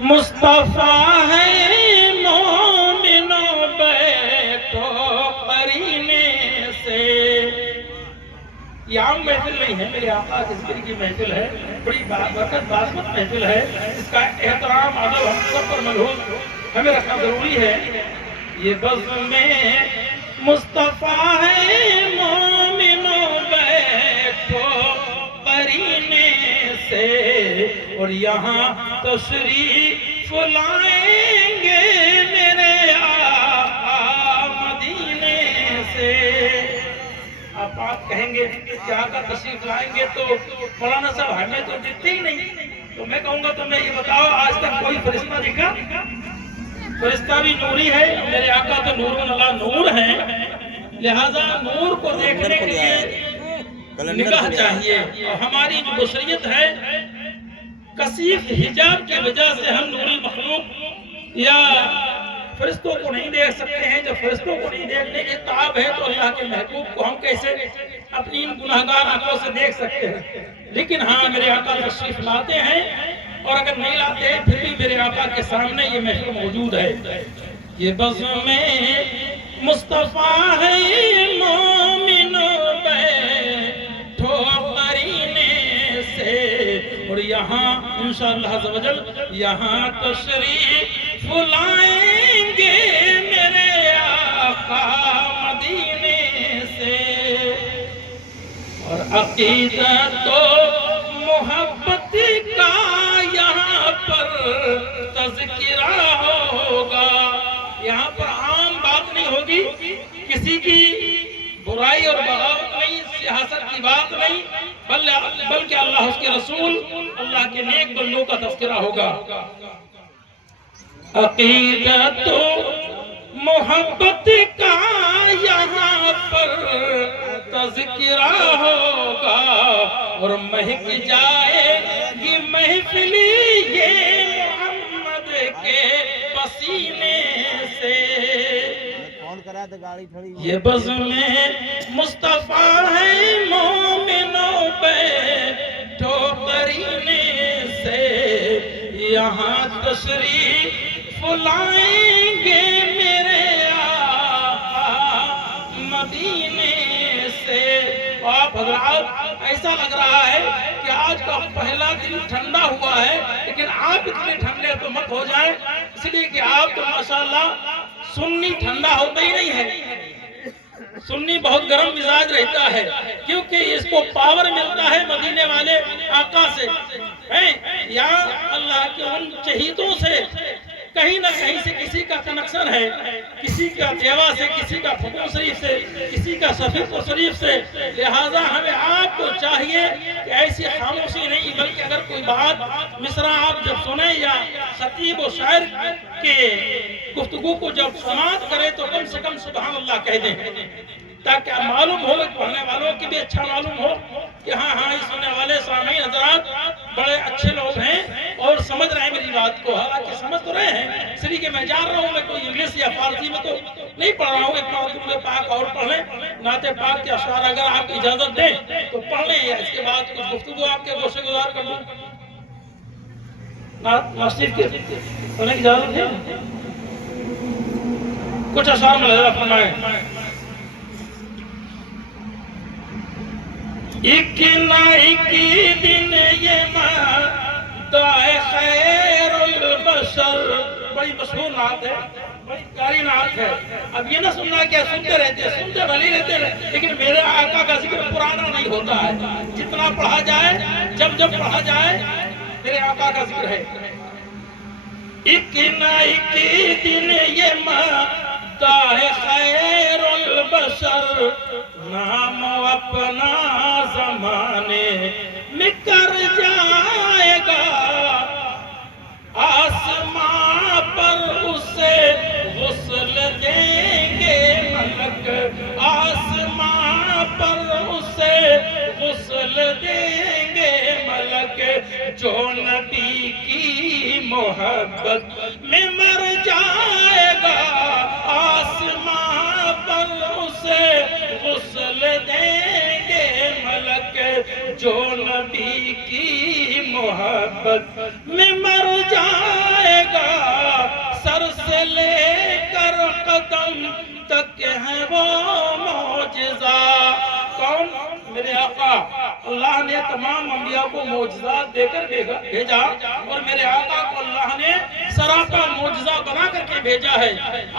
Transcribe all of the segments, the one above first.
مصطفیٰ ہے مومنوں بیٹھو قرینے سے۔ یہ عام محفل نہیں ہے، میرے آقا کے ذکر کی محفل ہے، بڑی برکت باسمت محفل ہے، اس کا احترام ادب ہم سب پر ملحوظ ہمیں رکھنا ضروری ہے۔ یہ بزم مصطفیٰ ہے مومنوں بیٹھو قرینے سے، اور یہاں تشریف لائیں گے میرے آقا مدینے سے۔ آپ کہیں گے کہ آقا تشریف لائیں گے تو مولانا صاحب ہمیں تو دکھتے ہی نہیں، تو میں کہوں گا تمہیں یہ بتاؤ آج تک کوئی فرشتہ دکھا؟ فرشتہ بھی نوری ہے، میرے آقا تو نور اللہ نور ہیں، لہذا نور کو دیکھنے کے لیے نگاہ چاہیے۔ اور ہماری جو بصیرت ہے کثیف حجاب کی وجہ سے ہم نوری مخلوق یا فرشتوں کو نہیں دیکھ سکتے ہیں۔ جب فرشتوں کو نہیں دیکھنے کی تعاب ہے تو اللہ کے محبوب کو ہم کیسے اپنی ان گناہگار آنکھوں سے دیکھ سکتے ہیں؟ لیکن ہاں میرے آقا تشریف لاتے ہیں، اور اگر نہیں لاتے ہیں پھر بھی میرے آقا کے سامنے یہ محفل موجود ہے۔ یہ بزم مصطفیٰ ہے مومنوں بیٹھو قرینے سے، اور یہاں انشاءاللہ عز و جل یہاں تشریف لائیں گے میرے آقا مدینے سے۔ اور عقیدت و محبت کا یہاں پر تذکرہ ہوگا، یہاں پر عام بات نہیں ہوگی، کسی کی برائی اور بغاوت نہیں، سیاست کی بات نہیں، بلکہ اللہ اس کے رسول اللہ کے نیک بندوں کا تذکرہ ہوگا۔ عقیدت و محبت کا یہاں پر تذکرہ ہوگا، اور مہک جائے گی محفل یہ محمد کے پسینے سے۔ یہ بزم مصطفیٰ ہے مومنوں بیٹھو قرینے سے، یہاں تشریف لائیں گے میرے آقا مدینے سے۔ آپ حضرات ایسا لگ رہا ہے کہ آج کا پہلا دن ٹھنڈا ہوا ہے، لیکن آپ اتنے ٹھنڈے تو مت ہو جائیں، اس لیے کہ آپ تو ماشاءاللہ سنی ٹھنڈا ہوتا ہی نہیں ہے، سنی بہت گرم مزاج رہتا ہے، کیونکہ اس کو پاور ملتا ہے مدینے والے آقا سے، یا اللہ کے ان چہیتوں سے، کہیں نہ کہیں سے کسی کا کنیکشن ہے، کسی کا دیوا سے، کسی کا پھپھو شریف سے، کسی کا صفیق شریف سے۔ لہٰذا ہمیں آپ کو چاہیے کہ ایسی خاموشی نہیں، بلکہ اگر کوئی بات مصرع آپ جب سنیں یا خطیب و شاعر کے گفتگو کو جب سماعت کریں تو کم سے کم سبحان اللہ کہہ دیں، تاکہ معلوم ہو، پڑھنے والوں کی بھی اچھا معلوم ہو کہ ہاں اس سننے والے سامعین حضرات بڑے اچھے لوگ ہیں اور سمجھ رہے ہیں میری بات کو، حالانکہ سمجھ تو رہے ہیں، اس لیے کہ میں جان رہا ہوں میں کوئی انگلش یا فارسی میں تو نہیں پڑھ رہا ہوں۔ ایک مرتبہ پاک اور پڑھ لیں، نعت پاک کے اشعار اگر آپ اجازت دیں تو پڑھ لیں، یا اس کے بعد کچھ گفتگو آپ کے گوشے گزار کر دوں۔ ناصف کے سننے کی اجازت ہے؟ کچھ اشعار میں ذرا فرمائیں۔ ایک نہ ایک دن یہ مدعا خیر البشر، بڑی مشہور نعت ہے، بڑی پیاری نعت ہے۔ اب یہ نہ سننا کیا سنتے رہتے ہیں، سنتے بھلی رہتے ہیں، لیکن میرے آقا کا ذکر پرانا نہیں ہوتا ہے، جتنا پڑھا جائے، جب پڑھا جائے میرے آقا کا ذکر ہے۔ ایک نہ ایک دن یہ مدعا خیر البشر، نام اپنا زمانے میں کر جائے گا، آسمان پر اسے غسل دیں گے ملک، آسمان پر اسے غسل دیں گے ملک، جو نبی کی محبت میں مر جائے گا، آسمان پر اسے غسل دیں گے ملک، جو نبی کی محبت میں مر جائے گا، سر سے لے کر قدم تک ہے وہ معجزہ۔ کون؟ میرے آقا۔ اللہ نے تمام انبیاء کو معجزات دے کر بھیجا، اور میرے آقا کو اللہ نے سراپا معجزہ بنا کر کے بھیجا ہے۔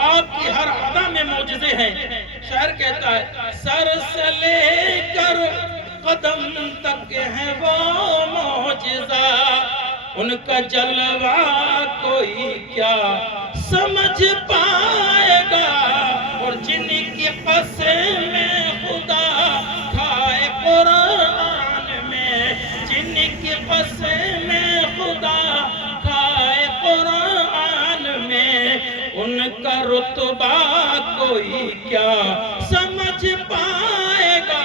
آپ کی ہر ادا میں معجزے ہیں۔ شاعر کہتا ہے سر سے لے کر قدم تک ہے وہ معجزہ، ان کا جلوہ کوئی کیا سمجھ پائے گا، اور جن کی قسمیں خدا کھائے قرآن میں، جن کی قسمیں خدا کھائے قرآن میں، ان کا رتبہ کوئی کیا سمجھ پائے گا،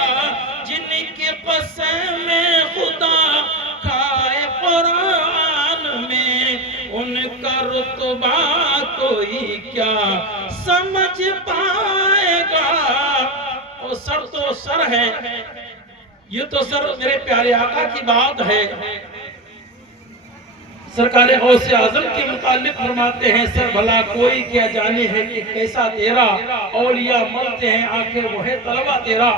جن کی قسمیں خدا کھائے قرآن میں، ان کا رتبہ کوئی کیا سمجھ پائے گا۔ اور سر تو سر ہے، یہ تو سر میرے پیارے آقا کی بات ہے۔ سرکار غوث اعظم کے متعلق فرماتے ہیں سر بھلا کوئی کیا جانے ہے کہ کیسا تیرا، اولیاء مرتے ہیں آنکھیں وہ ہے طلبہ تیرا۔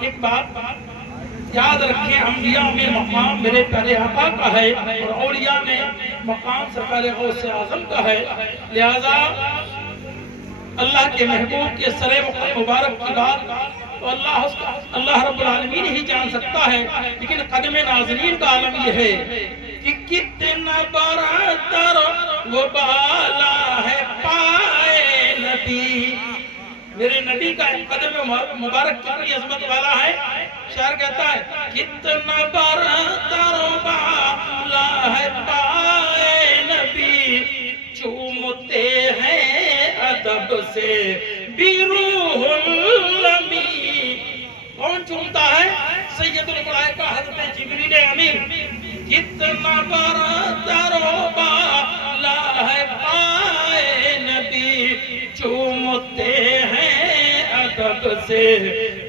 ایک بات یاد رکھیں، انبیاء میں مقام میرے پیارے آقا کا ہے، اور اولیاء میں مقام سرکار غوث اعظم کا ہے، لہذا اللہ کے محبوب کے سر مبارک کی بات تو اللہ رب العالمین ہی جان سکتا ہے، لیکن قدم ناظرین کا عالم یہ ہے کہ کتنا برتر وہ بالا ہے پائے نبی۔ میرے نبی کا قدم مبارک کتنی عظمت والا ہے۔ شاعر کہتا ہے کتنا برتر و بالا ہے پائے نبی، چومتے ہیں ادب سے بیروح النبی۔ کون چومتا ہے؟ سید الملائکہ حضرت جبریل امین۔ کتنا برتر و بالا ہے پائے نبی، چومتے ہیں ادب سے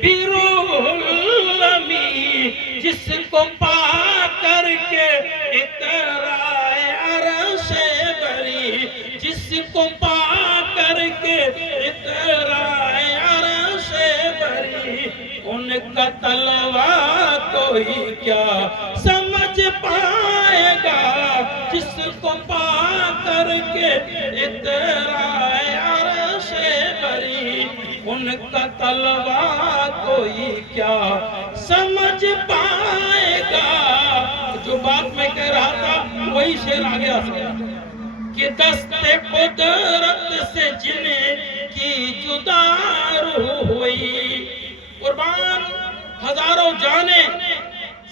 بیروح النبی، جس کو پا کر کے اترائے عرش بری، جس کو پا کر کے اترائے عرش بری، ان کا طلوہ کوئی کیا سمجھ پائے گا، جس کو پا کر کے اترائے عرش بری، ان کا طلوہ کوئی کیا سمجھ پائے گا۔ جو بات میں کہہ رہا تھا وہی شعر آ گیا کہ دست قدرت سے جن کی جدا روح ہوئی، قربان ہزاروں جانیں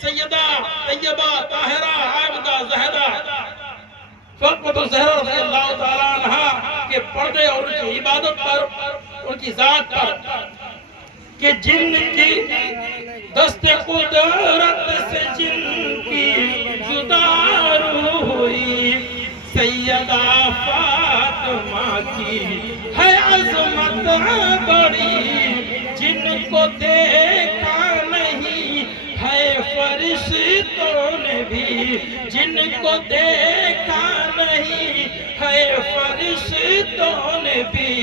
سیدہ طیبہ طاہرہ عابدہ زاہدہ فاطمہ الزہرا رضی اللہ تعالیٰ عنہا کے پردے اور ان کی عبادت پر، ان کی ذات پر، کہ جن کی دست قدرت سے جن کی جدا روح ہوئی، سیدہ فاطمہ کی ہے عظمت بڑی، جن کو دیکھا نہیں ہے فرشتوں نے بھی، جن کو دیکھا نہیں ہے فرشتوں نے بھی،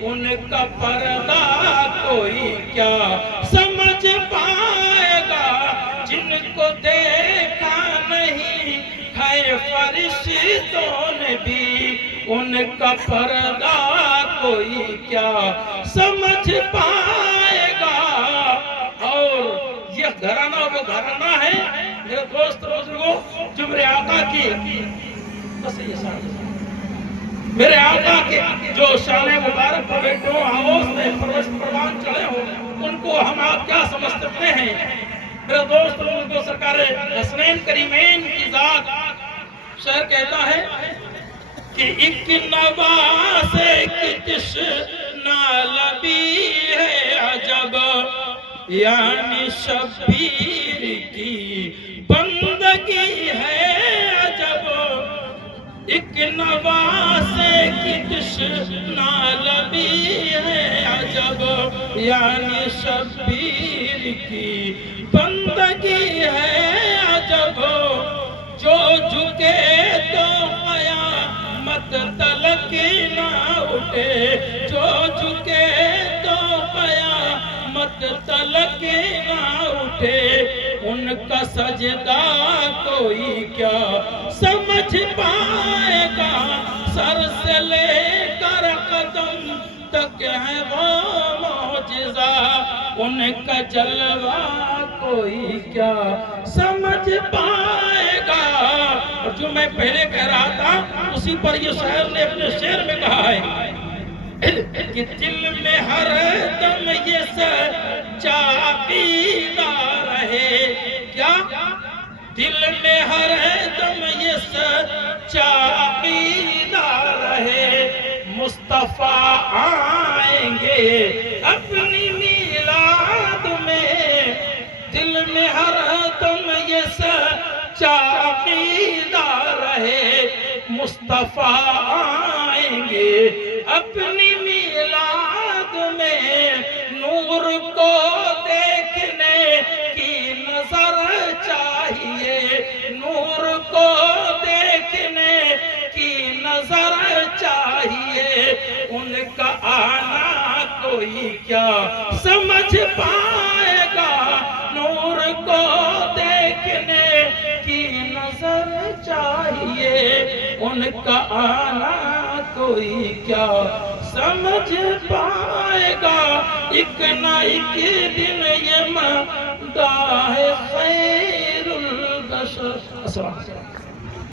ان کا پردہ کوئی کیا سمجھ پائے گا، جن کو دیکھا نہیں ہے فرشتوں نے بھی، ان کا پردہ کوئی کیا سمجھ پائے گا۔ اور یہ گھرانہ وہ گھرانہ ہے میرے دوست بزرگوں جو میرے آقا کی میرے آقا کے جو شان مبارک پر بیٹھے ہوں، آغوش میں پروان چڑھے ہوں، ان کو ہم آپ کیا سمجھ سکتے ہیں؟ میرے دوست ان کو سرکار حسنین کریمین کی ذات شعر کہتا ہے کہ ایک نواسے کی تشنا لبی ہے عجب، یعنی شبیر کی بندگی ہے عجب، ایک نواسے کی تشنا لبی ہے عجب، یعنی شبیر کی بندگی ہے عجب، جو جھکے تو قیامت مت تلک نہ اٹھے جو جھکے تو قیامت تلک نہ اٹھے ان کا سجدہ کوئی کیا سمجھ پائے گا سر سے لے کر قدم تک ہے وہ معجزہ ان کا جلوہ کوئی کیا سمجھ پائے گا اور جو میں پہلے کہہ رہا تھا اسی پر یہ شاعر نے اپنے شعر میں کہا ہے کہ دل میں ہر دم یہ سچا عقیدہ رہے کیا دل میں ہر دم یہ سچا عقیدہ رہے مصطفیٰ آئیں گے اپنی میلاد میں دل میں ہر دم یہ سچا عقیدہ رہے مصطفیٰ آئیں گے اپنی میلاد میں نور کو دیکھنے کی نظر چاہیے نور کو دیکھنے کی نظر چاہیے ان کا آنا کوئی کیا سمجھ پائے گا نور کو دیکھنے کی نظر چاہیے ان کا آنا کوئی کیا سمجھ پائے گا ایک نہ ایک دن یہ مداح خیر البشر